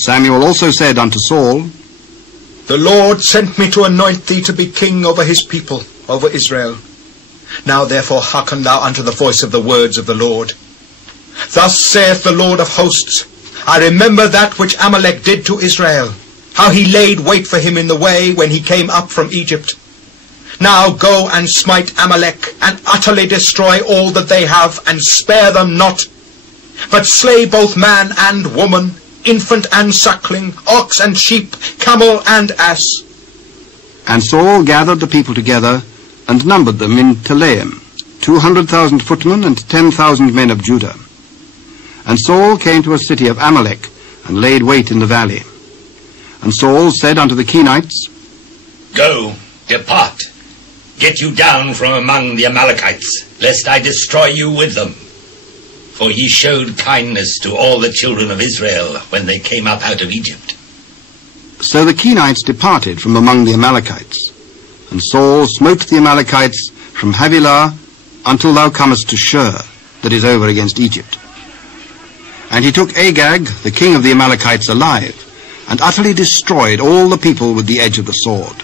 Samuel also said unto Saul, The Lord sent me to anoint thee to be king over his people, over Israel. Now therefore hearken thou unto the voice of the words of the Lord. Thus saith the Lord of hosts, I remember that which Amalek did to Israel, how he laid wait for him in the way when he came up from Egypt. Now go and smite Amalek, and utterly destroy all that they have, and spare them not. But slay both man and woman, infant and suckling, ox and sheep, camel and ass. And Saul gathered the people together, and numbered them in Telaim, 200,000 footmen and 10,000 men of Judah. And Saul came to a city of Amalek, and laid wait in the valley. And Saul said unto the Kenites, Go, depart, get you down from among the Amalekites, lest I destroy you with them. For ye showed kindness to all the children of Israel when they came up out of Egypt. So the Kenites departed from among the Amalekites. And Saul smote the Amalekites from Havilah until thou comest to Shur, that is over against Egypt. And he took Agag, the king of the Amalekites, alive, and utterly destroyed all the people with the edge of the sword.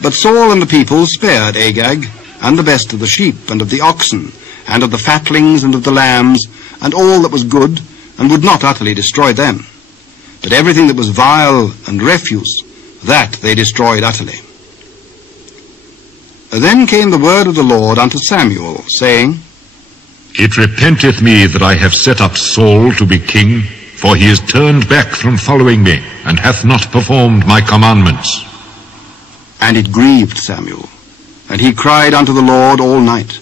But Saul and the people spared Agag, and the best of the sheep, and of the oxen, and of the fatlings, and of the lambs, and all that was good, and would not utterly destroy them. But everything that was vile and refuse, that they destroyed utterly. Then came the word of the Lord unto Samuel, saying, It repenteth me that I have set up Saul to be king, for he is turned back from following me, and hath not performed my commandments. And it grieved Samuel, and he cried unto the Lord all night.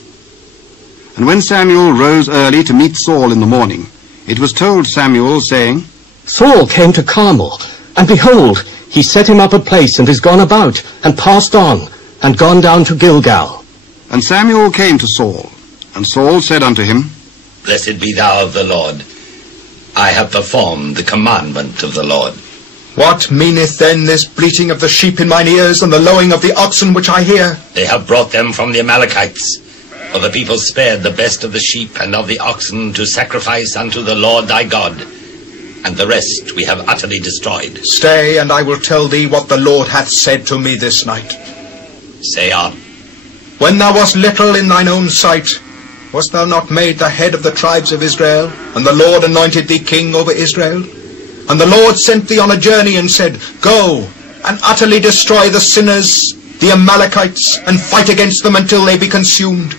And when Samuel rose early to meet Saul in the morning, it was told Samuel, saying, Saul came to Carmel, and behold, he set him up a place, and is gone about, and passed on, and gone down to Gilgal. And Samuel came to Saul, and Saul said unto him, Blessed be thou of the Lord. I have performed the commandment of the Lord. What meaneth then this bleating of the sheep in mine ears, and the lowing of the oxen which I hear? They have brought them from the Amalekites. For the people spared the best of the sheep and of the oxen to sacrifice unto the Lord thy God, and the rest we have utterly destroyed. Stay, and I will tell thee what the Lord hath said to me this night. Say on. When thou wast little in thine own sight, wast thou not made the head of the tribes of Israel, and the Lord anointed thee king over Israel? And the Lord sent thee on a journey and said, Go, and utterly destroy the sinners, the Amalekites, and fight against them until they be consumed.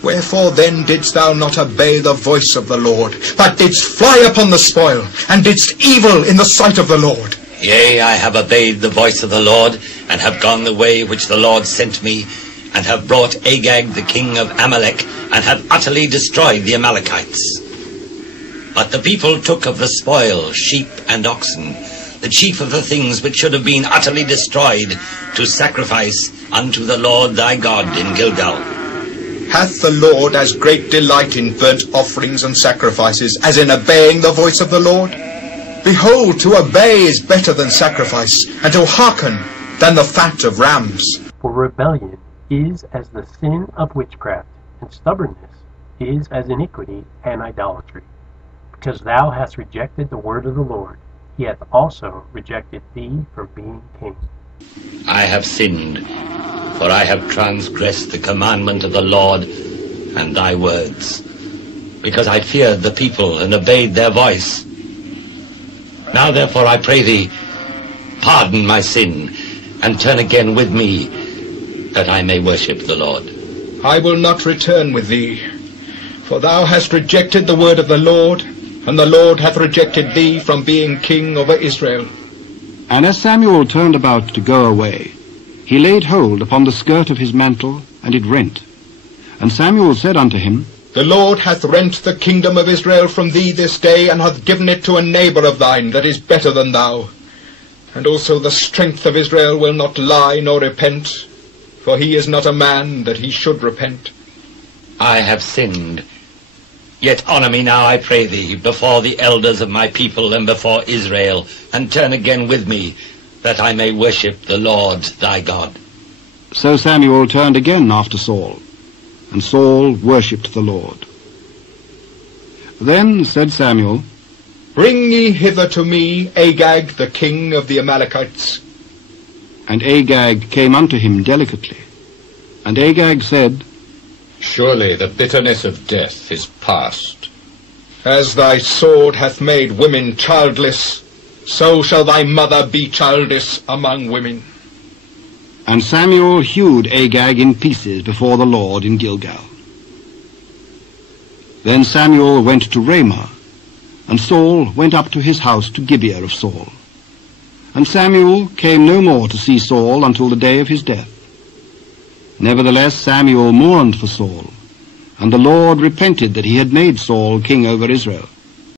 Wherefore then didst thou not obey the voice of the Lord, but didst fly upon the spoil, and didst evil in the sight of the Lord? Yea, I have obeyed the voice of the Lord, and have gone the way which the Lord sent me, and have brought Agag the king of Amalek, and have utterly destroyed the Amalekites. But the people took of the spoil sheep and oxen, the chief of the things which should have been utterly destroyed, to sacrifice unto the Lord thy God in Gilgal. Hath the Lord as great delight in burnt offerings and sacrifices as in obeying the voice of the Lord? Behold, to obey is better than sacrifice, and to hearken than the fat of rams. For rebellion is as the sin of witchcraft, and stubbornness is as iniquity and idolatry. Because thou hast rejected the word of the Lord, he hath also rejected thee from being king. I have sinned, for I have transgressed the commandment of the Lord and thy words, because I feared the people and obeyed their voice. Now therefore I pray thee, pardon my sin, and turn again with me, that I may worship the Lord. I will not return with thee, for thou hast rejected the word of the Lord, and the Lord hath rejected thee from being king over Israel. And as Samuel turned about to go away, he laid hold upon the skirt of his mantle, and it rent. And Samuel said unto him, The Lord hath rent the kingdom of Israel from thee this day, and hath given it to a neighbour of thine that is better than thou. And also the strength of Israel will not lie nor repent, for he is not a man that he should repent. I have sinned. Yet honour me now, I pray thee, before the elders of my people and before Israel, and turn again with me, that I may worship the Lord thy God. So Samuel turned again after Saul, and Saul worshipped the Lord. Then said Samuel, Bring ye hither to me Agag, the king of the Amalekites. And Agag came unto him delicately. And Agag said, Surely the bitterness of death is past. As thy sword hath made women childless, so shall thy mother be childless among women. And Samuel hewed Agag in pieces before the Lord in Gilgal. Then Samuel went to Ramah, and Saul went up to his house to Gibeah of Saul. And Samuel came no more to see Saul until the day of his death. Nevertheless Samuel mourned for Saul, and the Lord repented that he had made Saul king over Israel.